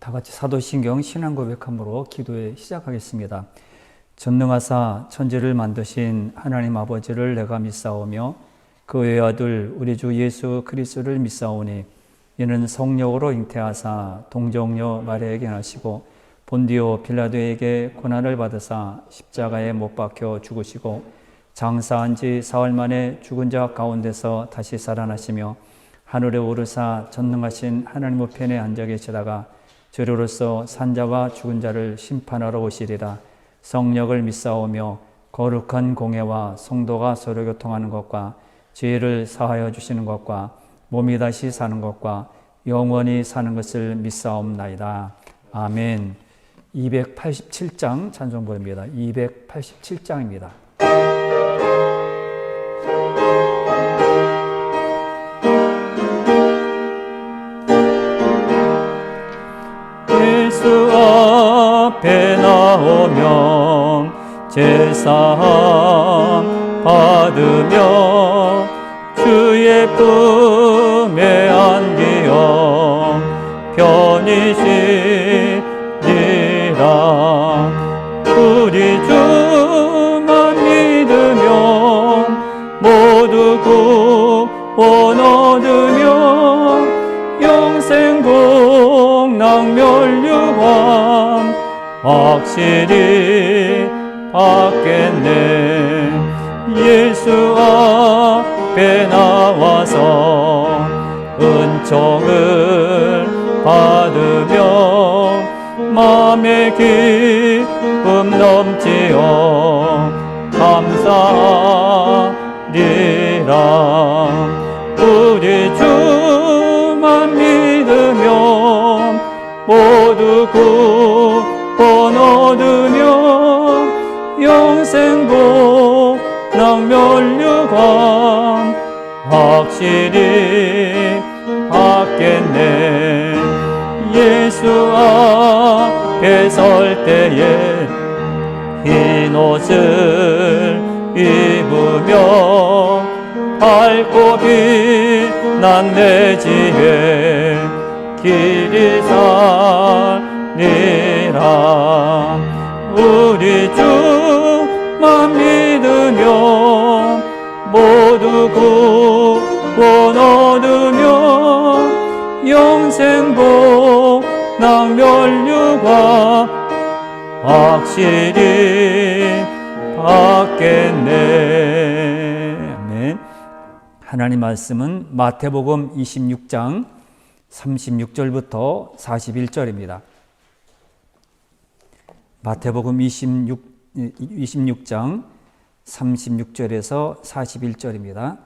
다 같이 사도신경 신앙고백함으로 기도에 시작하겠습니다. 전능하사 천지를 만드신 하나님 아버지를 내가 믿사오며 그 외아들 우리 주 예수 그리스도를 믿사오니 이는 성령으로 잉태하사 동정녀 마리아에게 나시고 본디오 빌라도에게 고난을 받으사 십자가에 못 박혀 죽으시고 장사한 지 사흘 만에 죽은 자 가운데서 다시 살아나시며 하늘에 오르사 전능하신 하나님 우편에 앉아 계시다가 저로로서 산자와 죽은 자를 심판하러 오시리라. 성령을 믿사오며 거룩한 공회와 성도가 서로 교통하는 것과 죄를 사하여 주시는 것과 몸이 다시 사는 것과 영원히 사는 것을 믿사옵나이다. 아멘. 287장 찬송부입니다. 287장입니다. 예수 앞에 나오면 제사함 받으며 주의 품에 안기어 편히 쉬리라. 우리 주만 믿으며 모두 구원 얻으며 영생 복락멸류관 확실히 받겠네. 예수 앞에 나와서 은총을 받으며 마음의 기쁨 넘치어 감사하리라. 우리 주만 믿으며 모두 구원 얻으며 영생 복락멸류관 확실히 받겠네. 예수 앞에 설 때에 흰 옷을 입으며 밝고 빛난 내 지혜 길이 살리라. 우리 주만 믿으며 모두 구원 얻으며 영생 복락멸류관 확실히 받겠네. 아멘. 하나님 말씀은 마태복음 26장 36절부터 41절입니다. 마태복음 26장 36절에서 41절입니다.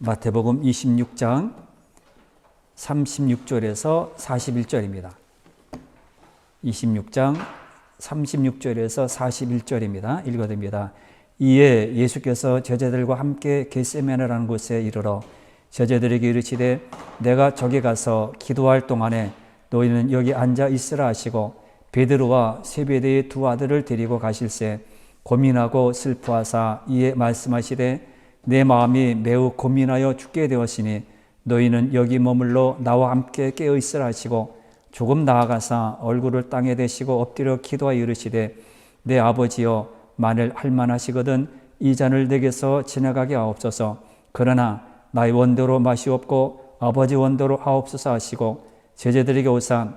마태복음 26장 36절에서 41절입니다. 26장 36절에서 41절입니다. 읽어드립니다. 이에 예수께서 제자들과 함께 겟세마네라는 곳에 이르러 제자들에게 이르시되 내가 저기 가서 기도할 동안에 너희는 여기 앉아 있으라 하시고 베드로와 세베대의 두 아들을 데리고 가실새 고민하고 슬퍼하사 이에 말씀하시되 내 마음이 매우 고민하여 죽게 되었으니 너희는 여기 머물러 나와 함께 깨어 있으라 하시고 조금 나아가사 얼굴을 땅에 대시고 엎드려 기도하여 이르시되 내 아버지여 만일 할만하시거든 이 잔을 내게서 지나가게 하옵소서. 그러나 나의 원대로 마시옵고 아버지 원대로 하옵소서 하시고 제자들에게 오사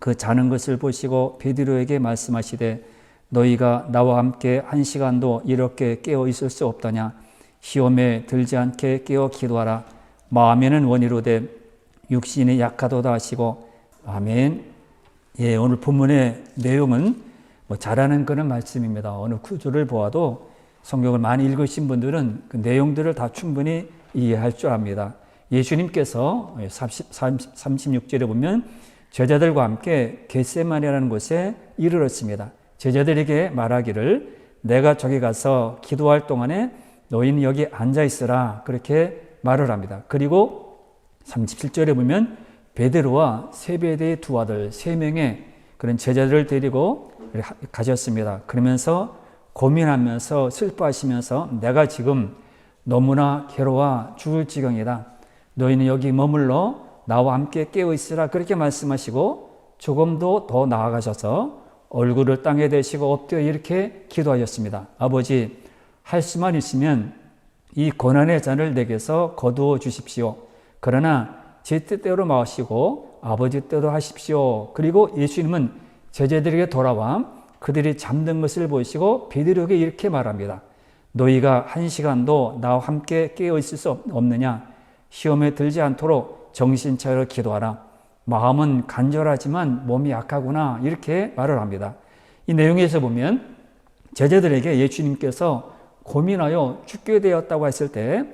그 자는 것을 보시고 베드로에게 말씀하시되 너희가 나와 함께 한 시간도 이렇게 깨어 있을 수 없다냐. 시험에 들지 않게 깨어 기도하라. 마음에는 원이로되 육신이 약하도다 하시고 아멘. 예, 오늘 본문의 내용은 잘하는 그런 말씀입니다. 어느 구절을 보아도 성경을 많이 읽으신 분들은 그 내용들을 다 충분히 이해할 줄 압니다. 예수님께서 36절에 보면 제자들과 함께 겟세마네라는 곳에 이르렀습니다. 제자들에게 말하기를 내가 저기 가서 기도할 동안에 너희는 여기 앉아 있으라 그렇게 말을 합니다. 그리고 37절에 보면 베드로와 세베대의 두 아들 3명의 그런 제자들을 데리고 가셨습니다. 그러면서 고민하면서 슬퍼하시면서 내가 지금 너무나 괴로워 죽을 지경이다. 너희는 여기 머물러 나와 함께 깨어 있으라 그렇게 말씀하시고 조금도 더 나아가셔서 얼굴을 땅에 대시고 엎드려 이렇게 기도하셨습니다. 아버지, 할 수만 있으면 이 고난의 잔을 내게서 거두어 주십시오. 그러나 제 뜻대로 마시고 아버지 뜻대로 하십시오. 그리고 예수님은 제자들에게 돌아와 그들이 잠든 것을 보시고 베드로에게 이렇게 말합니다. 너희가 한 시간도 나와 함께 깨어 있을 수 없느냐? 시험에 들지 않도록 정신 차려 기도하라. 마음은 간절하지만 몸이 약하구나. 이렇게 말을 합니다. 이 내용에서 보면 제자들에게 예수님께서 고민하여 죽게 되었다고 했을 때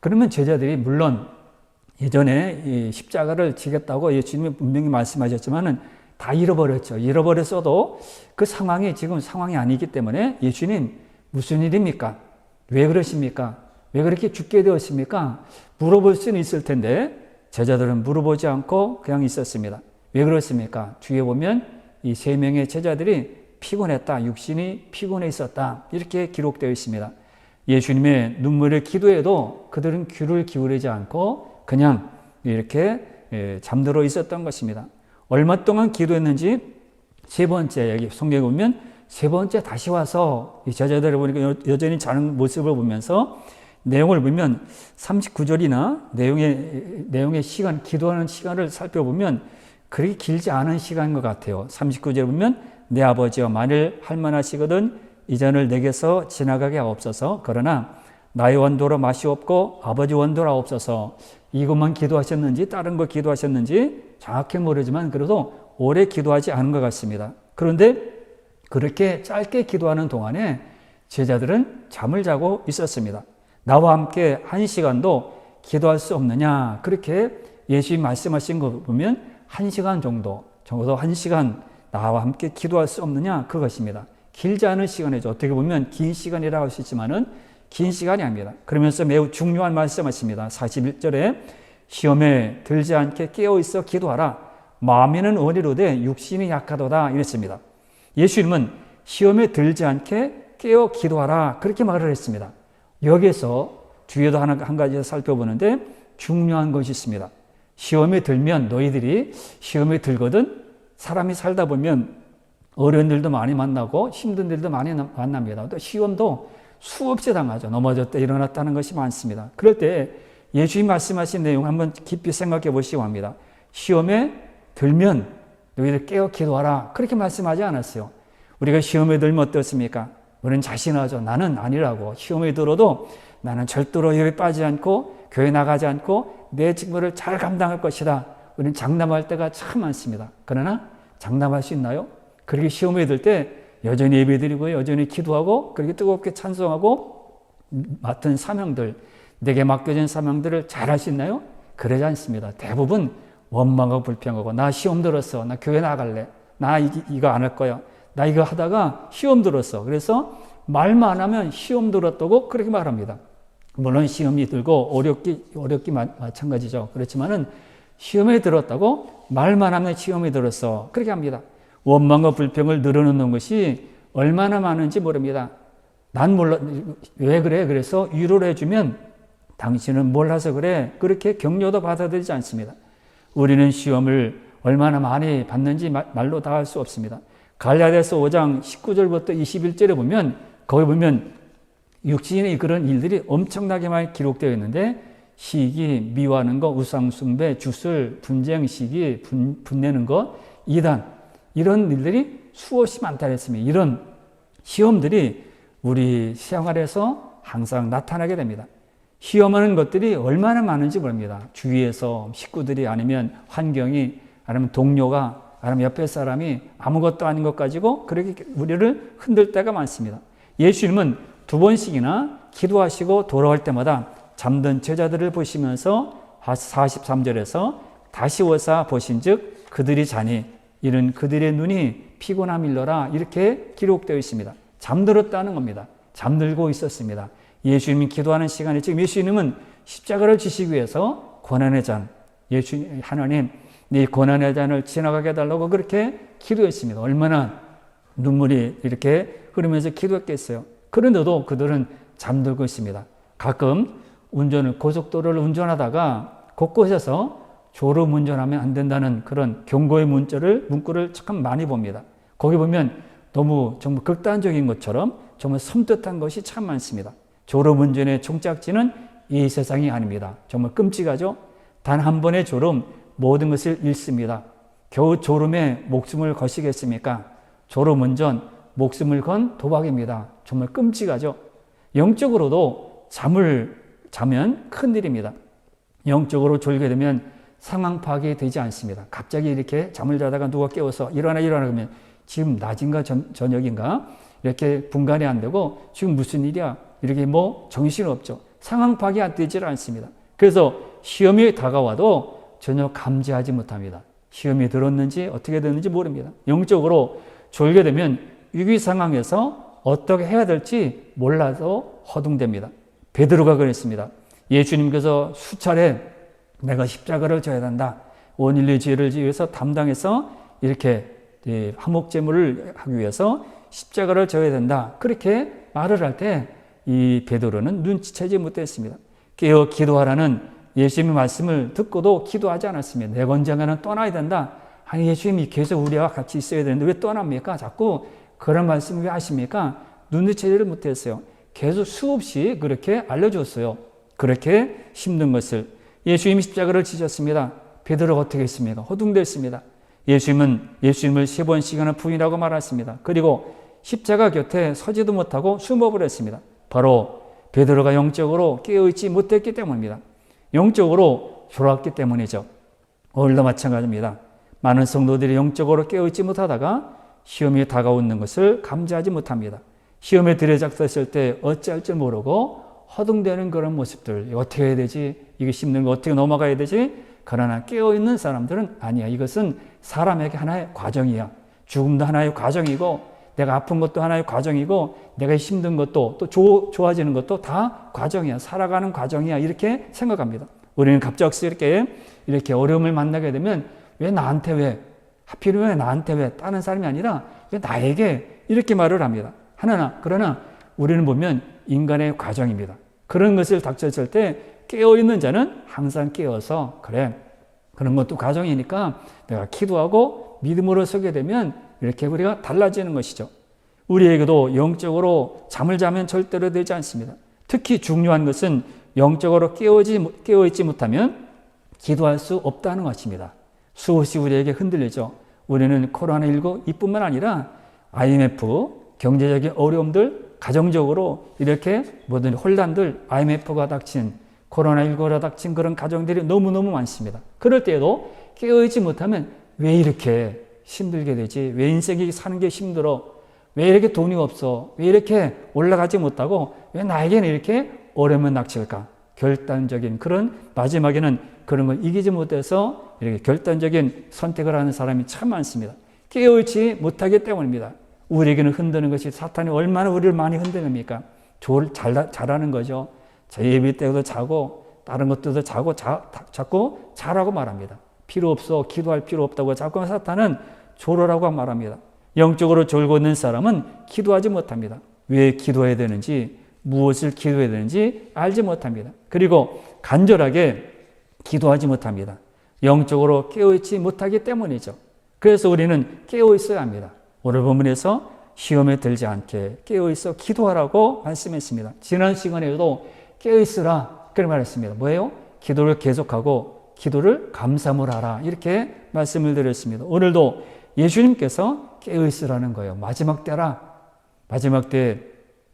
그러면 제자들이 물론 예전에 이 십자가를 지겠다고 예수님이 분명히 말씀하셨지만은 다 잃어버렸죠. 잃어버렸어도 그 상황이 지금 상황이 아니기 때문에 예수님 무슨 일입니까? 왜 그러십니까? 왜 그렇게 죽게 되었습니까? 물어볼 수는 있을 텐데 제자들은 물어보지 않고 그냥 있었습니다. 왜 그렇습니까? 뒤에 보면 이 세 명의 제자들이 피곤했다. 육신이 피곤해 있었다. 이렇게 기록되어 있습니다. 예수님의 눈물을 기도해도 그들은 귀를 기울이지 않고 그냥 이렇게 잠들어 있었던 것입니다. 얼마 동안 기도했는지 세 번째 여기 성경에 보면 세 번째 다시 와서 이 제자들을 보니까 여전히 자는 모습을 보면서 내용을 보면 39절이나 내용의 시간, 기도하는 시간을 살펴보면 그렇게 길지 않은 시간인 것 같아요. 39절에 보면 내 아버지여 만일 할만하시거든 이 잔을 내게서 지나가게 하옵소서. 그러나 나의 원도로 마시옵고 아버지 원도로 하옵소서. 이것만 기도하셨는지 다른 거 기도하셨는지 정확히 모르지만 그래도 오래 기도하지 않은 것 같습니다. 그런데 그렇게 짧게 기도하는 동안에 제자들은 잠을 자고 있었습니다. 나와 함께 한 시간도 기도할 수 없느냐 그렇게 예수님 말씀하신 거 보면 한 시간 정도 적어도 한 시간 나와 함께 기도할 수 없느냐 그것입니다. 길지 않은 시간이죠. 어떻게 보면 긴 시간이라고 할 수 있지만은 긴 시간이 아닙니다. 그러면서 매우 중요한 말씀하십니다. 41절에 시험에 들지 않게 깨어있어 기도하라. 마음에는 원이로되 육신이 약하도다 이랬습니다. 예수님은 시험에 들지 않게 깨어 기도하라 그렇게 말을 했습니다. 여기에서 뒤에도 한 가지 살펴보는데 중요한 것이 있습니다. 시험에 들면 너희들이 시험에 들거든 사람이 살다 보면 어려운 일도 많이 만나고 힘든 일도 많이 만납니다. 또 시험도 수없이 당하죠. 넘어졌다 일어났다는 것이 많습니다. 그럴 때 예수님 말씀하신 내용 한번 깊이 생각해 보시고 합니다. 시험에 들면 너희들 깨어 기도하라 그렇게 말씀하지 않았어요. 우리가 시험에 들면 어떻습니까? 우리는 자신하죠. 나는 아니라고. 시험에 들어도 나는 절대로 여기 빠지지 않고 교회 나가지 않고 내 직무를 잘 감당할 것이다. 우리는 장담할 때가 참 많습니다. 그러나 장담할 수 있나요? 그렇게 시험에 들 때 여전히 예배드리고 여전히 기도하고 그렇게 뜨겁게 찬송하고 맡은 사명들, 내게 맡겨진 사명들을 잘 할 수 있나요? 그러지 않습니다. 대부분 원망하고 불평하고 나 시험 들었어. 나 교회 나갈래. 나 이거 안 할 거야. 나 이거 하다가 시험 들었어. 그래서 말만 하면 시험 들었다고 그렇게 말합니다. 물론 시험이 들고 어렵기 마찬가지죠. 그렇지만은 시험에 들었다고 말만 하면 시험에 들었어. 그렇게 합니다. 원망과 불평을 늘어놓는 것이 얼마나 많은지 모릅니다. 난 몰라. 왜 그래? 그래서 위로를 해주면 당신은 몰라서 그래. 그렇게 격려도 받아들이지 않습니다. 우리는 시험을 얼마나 많이 받는지 말로 다 할 수 없습니다. 갈라디아서 5장 19절부터 21절에 보면 거기 보면 육신의 그런 일들이 엄청나게 많이 기록되어 있는데 시기, 미워하는 거, 우상숭배, 주술, 분쟁, 시기, 분내는 거, 이단 이런 일들이 수없이 많다 했습니다. 이런 시험들이 우리 생활에서 항상 나타나게 됩니다. 시험하는 것들이 얼마나 많은지 모릅니다. 주위에서 식구들이 아니면 환경이 아니면 동료가 아니면 옆에 사람이 아무것도 아닌 것 가지고 그렇게 우리를 흔들 때가 많습니다. 예수님은 2번씩이나 기도하시고 돌아올 때마다 잠든 제자들을 보시면서 43절에서 다시 오사 보신즉 그들이 자니 이는 그들의 눈이 피곤함 일러라 이렇게 기록되어 있습니다. 잠들었다는 겁니다. 잠들고 있었습니다. 예수님이 기도하는 시간에 지금 예수님은 십자가를 지시기 위해서 고난의 잔, 하나님 네 고난의 잔을 지나가게 해달라고 그렇게 기도했습니다. 얼마나 눈물이 이렇게 흐르면서 기도했겠어요. 그런데도 그들은 잠들고 있습니다. 가끔 고속도로를 운전하다가 곳곳에서 졸음운전하면 안 된다는 그런 경고의 문구를 참 많이 봅니다. 거기 보면 너무 정말 극단적인 것처럼 정말 섬뜩한 것이 참 많습니다. 졸음운전의 종착지는 이 세상이 아닙니다. 정말 끔찍하죠? 단 한 번의 졸음 모든 것을 잃습니다. 겨우 졸음에 목숨을 거시겠습니까? 졸음운전 목숨을 건 도박입니다. 정말 끔찍하죠? 영적으로도 잠을 자면 큰일입니다. 영적으로 졸게 되면 상황 파악이 되지 않습니다. 갑자기 이렇게 잠을 자다가 누가 깨워서 일어나 그러면 지금 낮인가 저녁인가 이렇게 분간이 안 되고 지금 무슨 일이야 이렇게 정신없죠. 상황 파악이 안 되질 않습니다. 그래서 시험이 다가와도 전혀 감지하지 못합니다. 시험이 들었는지 어떻게 됐는지 모릅니다. 영적으로 졸게 되면 위기 상황에서 어떻게 해야 될지 몰라서 허둥댑니다. 베드로가 그랬습니다. 예수님께서 수차례 내가 십자가를 져야 된다. 온 인류의 죄를 위해서 담당해서 이렇게 화목제물을 하기 위해서 십자가를 져야 된다. 그렇게 말을 할 때 이 베드로는 눈치채지 못했습니다. 깨어 기도하라는 예수님의 말씀을 듣고도 기도하지 않았습니다. 내 권장하는 떠나야 된다. 아니 예수님이 계속 우리와 같이 있어야 되는데 왜 떠납니까? 자꾸 그런 말씀을 왜 하십니까? 눈치채지를 못했어요. 계속 수없이 그렇게 알려줬어요. 그렇게 힘든 것을. 예수님이 십자가를 지셨습니다. 베드로가 어떻게 했습니까? 허둥댔습니다. 예수님을 3번씩이나 부인하고 말았습니다. 그리고 십자가 곁에 서지도 못하고 숨어버렸습니다. 바로 베드로가 영적으로 깨어있지 못했기 때문입니다. 영적으로 졸았기 때문이죠. 오늘도 마찬가지입니다. 많은 성도들이 영적으로 깨어있지 못하다가 시험이 다가오는 것을 감지하지 못합니다. 시험에 들여잡혔을 때 어찌할 줄 모르고 허둥대는 그런 모습들. 어떻게 해야 되지? 이게 힘든 거 어떻게 넘어가야 되지? 그러나 깨어있는 사람들은 아니야. 이것은 사람에게 하나의 과정이야. 죽음도 하나의 과정이고 내가 아픈 것도 하나의 과정이고 내가 힘든 것도 또 좋아지는 것도 다 과정이야. 살아가는 과정이야. 이렇게 생각합니다. 우리는 갑작스럽게 이렇게 어려움을 만나게 되면 하필이면 왜 나한테 왜 다른 사람이 아니라 왜 나에게 이렇게 말을 합니다. 그러나 우리는 보면 인간의 과정입니다. 그런 것을 닥쳤을 때 깨어있는 자는 항상 깨어서 그래 그런 것도 과정이니까 내가 기도하고 믿음으로 서게 되면 이렇게 우리가 달라지는 것이죠. 우리에게도 영적으로 잠을 자면 절대로 되지 않습니다. 특히 중요한 것은 영적으로 깨어있지 못하면 기도할 수 없다는 것입니다. 수없이 우리에게 흔들리죠. 우리는 코로나19 이뿐만 아니라 IMF, 경제적인 어려움들, 가정적으로 이렇게 모든 혼란들, IMF가 닥친 코로나19가 닥친 그런 가정들이 너무너무 많습니다. 그럴 때에도 깨어있지 못하면 왜 이렇게 힘들게 되지? 왜 인생이 사는 게 힘들어? 왜 이렇게 돈이 없어? 왜 이렇게 올라가지 못하고 왜 나에게는 이렇게 어려움을 닥칠까? 결단적인 그런 마지막에는 그런 걸 이기지 못해서 이렇게 결단적인 선택을 하는 사람이 참 많습니다. 깨어있지 못하기 때문입니다. 우리에게는 흔드는 것이 사탄이 얼마나 우리를 많이 흔드십니까? 잘하는 거죠. 예배 때도 자고 다른 것들도 자꾸 자라고 말합니다. 필요 없어. 기도할 필요 없다고 자꾸 사탄은 졸으라고 말합니다. 영적으로 졸고 있는 사람은 기도하지 못합니다. 왜 기도해야 되는지 무엇을 기도해야 되는지 알지 못합니다. 그리고 간절하게 기도하지 못합니다. 영적으로 깨어있지 못하기 때문이죠. 그래서 우리는 깨어있어야 합니다. 오늘 본문에서 시험에 들지 않게 깨어있어 기도하라고 말씀했습니다. 지난 시간에도 깨어있으라 그렇게 말했습니다. 뭐예요? 기도를 계속하고 기도를 감사물 하라 이렇게 말씀을 드렸습니다. 오늘도 예수님께서 깨어있으라는 거예요. 마지막 때라. 마지막 때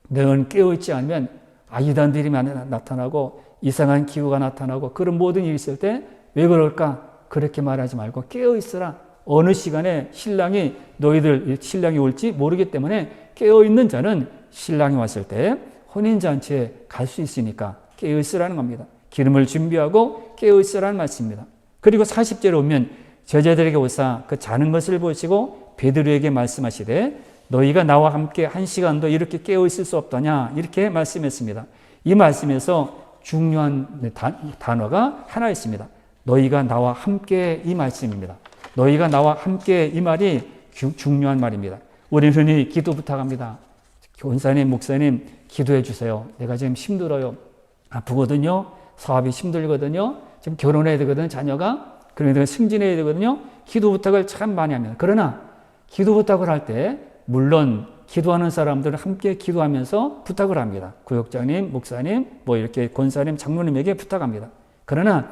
너는 깨어있지 않으면 이단들이 나타나고 이상한 기후가 나타나고 그런 모든 일이 있을 때 왜 그럴까? 그렇게 말하지 말고 깨어있으라. 어느 시간에 신랑이 올지 모르기 때문에 깨어있는 자는 신랑이 왔을 때 혼인잔치에 갈 수 있으니까 깨어있으라는 겁니다. 기름을 준비하고 깨어있으라는 말씀입니다. 그리고 40절에 오면 제자들에게 오사 그 자는 것을 보시고 베드로에게 말씀하시되 너희가 나와 함께 한 시간도 이렇게 깨어있을 수 없더냐 이렇게 말씀했습니다. 이 말씀에서 중요한 단어가 하나 있습니다. 너희가 나와 함께 이 말씀입니다. 너희가 나와 함께 이 말이 중요한 말입니다. 우리는 흔히 기도 부탁합니다. 교사님, 목사님 기도해 주세요. 내가 지금 힘들어요. 아프거든요. 사업이 힘들거든요. 지금 결혼해야 되거든요. 자녀가. 그러니까 승진해야 되거든요. 기도 부탁을 참 많이 합니다. 그러나 기도 부탁을 할 때 물론 기도하는 사람들은 함께 기도하면서 부탁을 합니다. 구역장님, 목사님, 뭐 이렇게 권사님, 장로님에게 부탁합니다. 그러나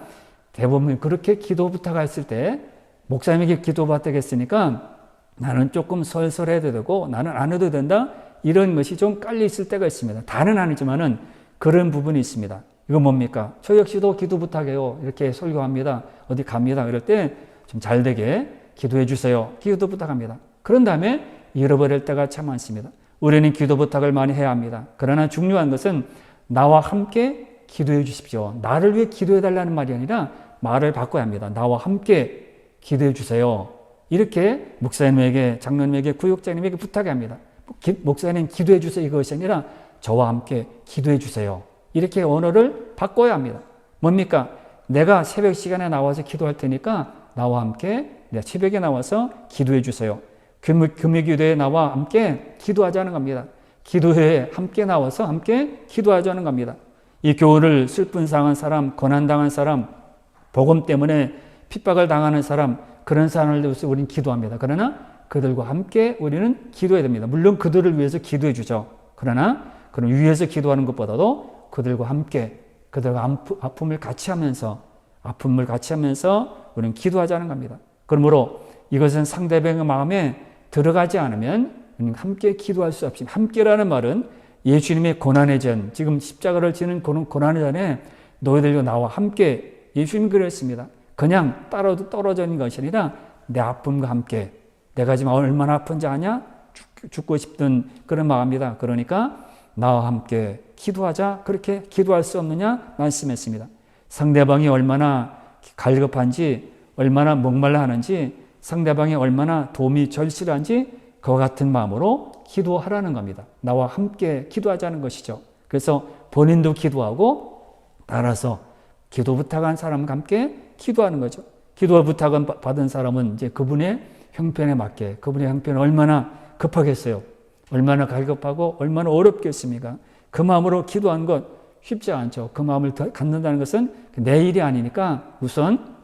대부분 그렇게 기도 부탁했을 때 목사님에게 기도 부탁했으니까 나는 조금 설설해야 되고 나는 안 해도 된다. 이런 것이 좀 깔려 있을 때가 있습니다. 다는 아니지만은 그런 부분이 있습니다. 이거 뭡니까? 저 역시도 기도 부탁해요. 이렇게 설교합니다. 어디 갑니다. 그럴 때 좀 잘 되게 기도해 주세요. 기도 부탁합니다. 그런 다음에 잃어버릴 때가 참 많습니다. 우리는 기도 부탁을 많이 해야 합니다. 그러나 중요한 것은 나와 함께 기도해 주십시오. 나를 위해 기도해 달라는 말이 아니라 말을 바꿔야 합니다. 나와 함께 기도해 주세요. 이렇게 목사님에게, 장로님에게, 구역장님에게 부탁해야 합니다. 목사님 기도해 주세요. 이것이 아니라 저와 함께 기도해 주세요. 이렇게 언어를 바꿔야 합니다. 뭡니까? 내가 새벽 시간에 나와서 기도할 테니까 나와 함께 내가 새벽에 나와서 기도해 주세요. 금요기도에 나와 함께 기도하자는 겁니다. 기도회에 함께 나와서 함께 기도하자는 겁니다. 이 교회를 슬픈 상한 사람, 고난당한 사람, 복음 때문에 핍박을 당하는 사람, 그런 사람을 위해서 우리는 기도합니다. 그러나 그들과 함께 우리는 기도해야 됩니다. 물론 그들을 위해서 기도해 주죠. 그러나 그런 위에서 기도하는 것보다도 그들과 함께 그들과 아픔을 같이 하면서 우리는 기도하자는 겁니다. 그러므로 이것은 상대방의 마음에 들어가지 않으면 함께 기도할 수 없습니다. 함께라는 말은 예수님의 고난의 전, 지금 십자가를 지는 고난의 전에 너희들과 나와 함께 예수님이 그랬습니다. 그냥 떨어져 있는 것이 아니라 내 아픔과 함께 내가 지금 얼마나 아픈지 아냐? 죽고 싶던 그런 마음이다. 그러니까 나와 함께 기도하자. 그렇게 기도할 수 없느냐? 말씀했습니다. 상대방이 얼마나 갈급한지, 얼마나 목말라 하는지, 상대방이 얼마나 도움이 절실한지 그와 같은 마음으로 기도하라는 겁니다. 나와 함께 기도하자는 것이죠. 그래서 본인도 기도하고 따라서 기도 부탁한 사람과 함께 기도하는 거죠. 기도 부탁을 받은 사람은 이제 그분의 형편에 맞게, 그분의 형편이 얼마나 급하겠어요. 얼마나 갈급하고 얼마나 어렵겠습니까? 그 마음으로 기도하는 것 쉽지 않죠. 그 마음을 갖는다는 것은 내 일이 아니니까 우선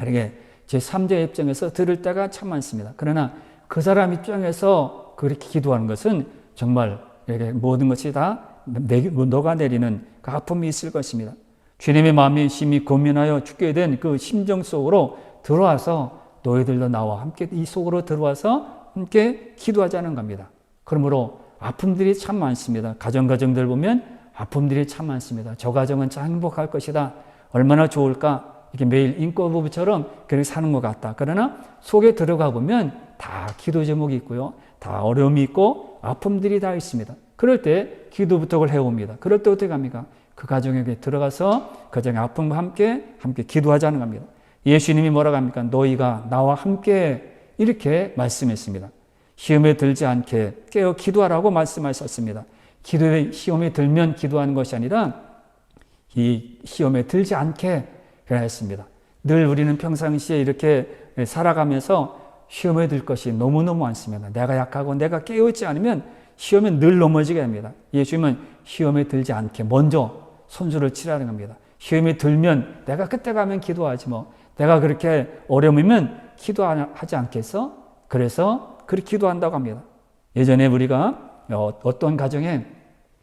이렇게 제3자 입장에서 들을 때가 참 많습니다. 그러나 그 사람 입장에서 그렇게 기도하는 것은 정말 이렇게 모든 것이 다 녹아내리는 그 아픔이 있을 것입니다. 주님의 마음이 심히 고민하여 죽게 된 그 심정 속으로 들어와서 너희들도 나와 함께 이 속으로 들어와서 함께 기도하자는 겁니다. 그러므로 아픔들이 참 많습니다. 가정들 보면 아픔들이 참 많습니다. 저 가정은 참 행복할 것이다. 얼마나 좋을까? 이렇게 매일 인과부부처럼 그렇게 사는 것 같다. 그러나 속에 들어가 보면 다 기도 제목이 있고요. 다 어려움이 있고 아픔들이 다 있습니다. 그럴 때 기도 부탁을 해옵니다. 그럴 때 어떻게 합니까? 그 가정에게 들어가서 그 가정의 아픔과 함께 기도하자는 겁니다. 예수님이 뭐라고 합니까? 너희가 나와 함께 이렇게 말씀했습니다. 시험에 들지 않게 깨어 기도하라고 말씀하셨습니다. 기도에 시험에 들면 기도하는 것이 아니라 이 시험에 들지 않게 했습니다. 늘 우리는 평상시에 이렇게 살아가면서 시험에 들 것이 너무너무 많습니다. 내가 약하고 내가 깨어있지 않으면 시험에 늘 넘어지게 됩니다. 예수님은 시험에 들지 않게 먼저 손수를 치라는 겁니다. 시험에 들면 내가 그때 가면 기도하지 뭐. 내가 그렇게 어려우면 기도하지 않겠어? 그래서 그렇게 기도한다고 합니다. 예전에 우리가 어떤 가정에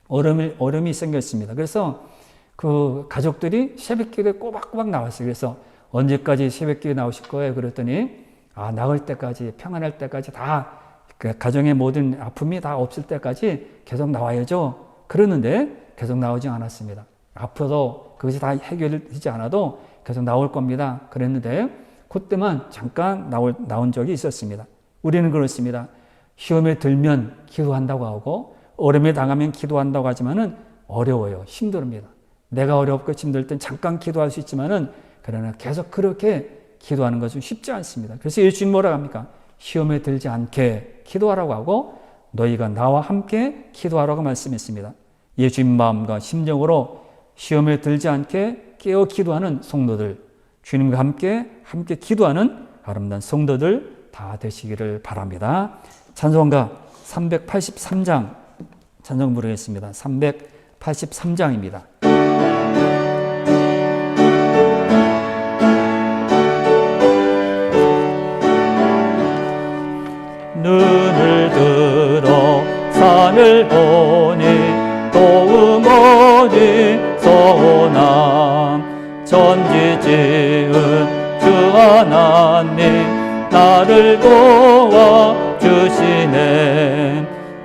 어려움이 생겼습니다. 그래서 그 가족들이 새벽기도에 꼬박꼬박 나왔어요. 그래서 언제까지 새벽기도에 나오실 거예요? 그랬더니 나을 때까지, 평안할 때까지 다 그 가정의 모든 아픔이 다 없을 때까지 계속 나와야죠. 그러는데 계속 나오지 않았습니다. 앞으로도 그것이 다 해결되지 않아도 계속 나올 겁니다. 그랬는데 그때만 잠깐 나온 적이 있었습니다. 우리는 그렇습니다. 시험에 들면 기도한다고 하고 어려움에 당하면 기도한다고 하지만은 어려워요. 힘듭니다. 내가 어렵고 힘들 땐 잠깐 기도할 수 있지만은 그러나 계속 그렇게 기도하는 것은 쉽지 않습니다. 그래서 예수님 뭐라고 합니까? 시험에 들지 않게 기도하라고 하고 너희가 나와 함께 기도하라고 말씀했습니다. 예수님 마음과 심정으로 시험에 들지 않게 깨어 기도하는 성도들, 주님과 함께 기도하는 아름다운 성도들 다 되시기를 바랍니다. 찬송가 383장 찬송 부르겠습니다. 383장입니다. 하나님 나를 도와주시네.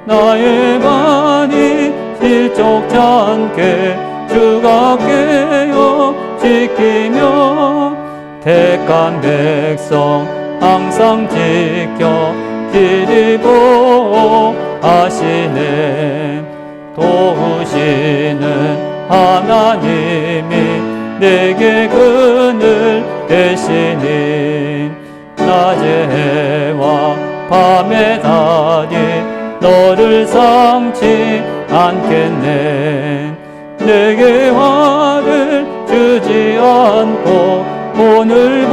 나의 발이 실족치 않게 주가 깨어 지키며 택한 백성 항상 지켜 길이 보호하시네. 도우시는 하나님이 내게 그늘 되시니 낮의 해와 밤의 달이 너를 상치 않겠네. 내게 화를 주지 않고 오늘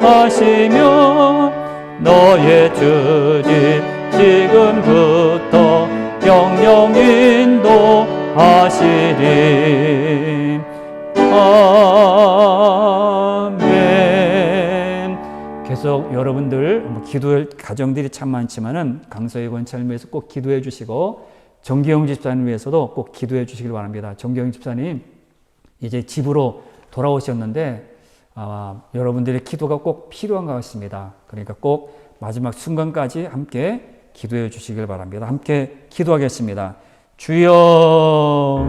보호하시며 너의 주님 지금부터 영영 인도하시리. 아멘. 계속 여러분들 기도할 가정들이 참 많지만은 강서의 권찰을 위해서 꼭 기도해 주시고 정기영 집사님 위해서도 꼭 기도해 주시길 바랍니다. 정기영 집사님 이제 집으로 돌아오셨는데 여러분들의 기도가 꼭 필요한 것 같습니다. 그러니까 꼭 마지막 순간까지 함께 기도해 주시길 바랍니다. 함께 기도하겠습니다. 주여,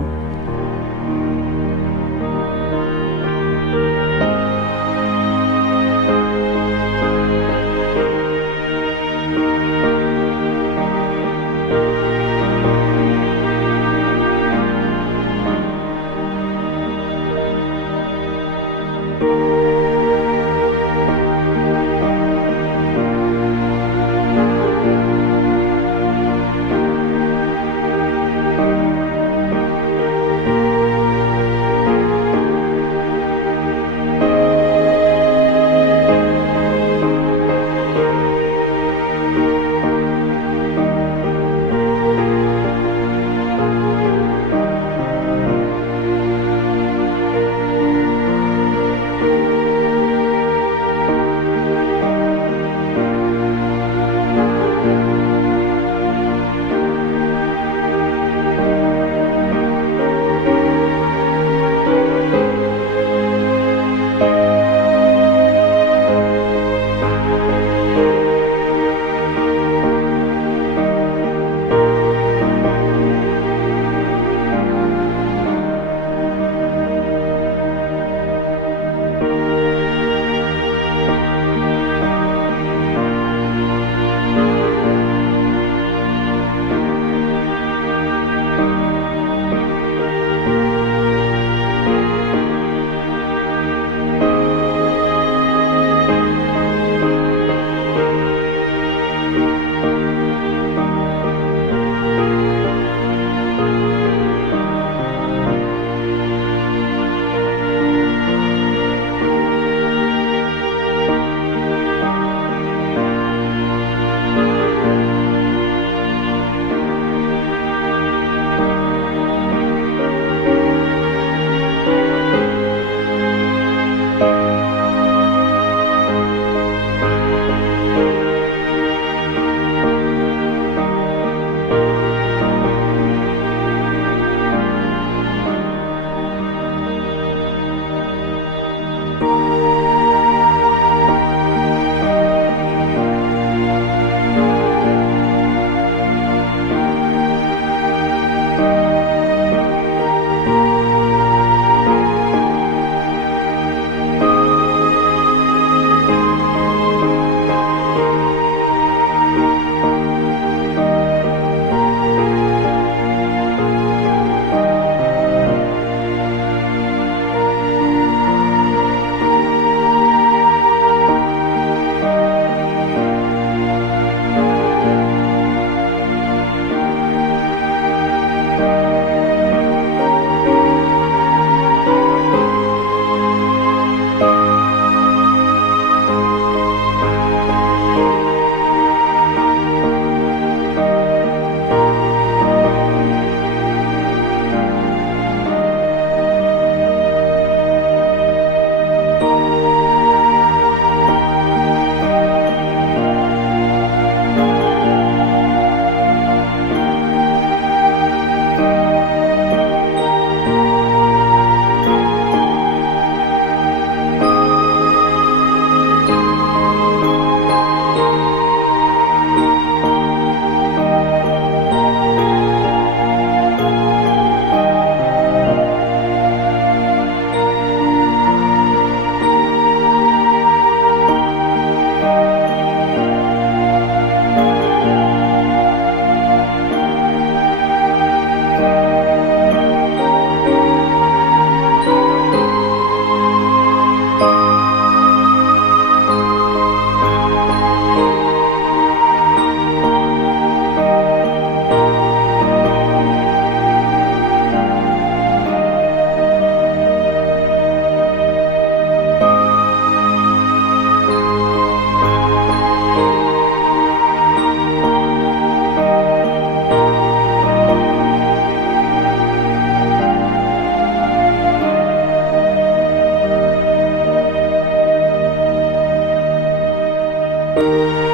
주옵소서.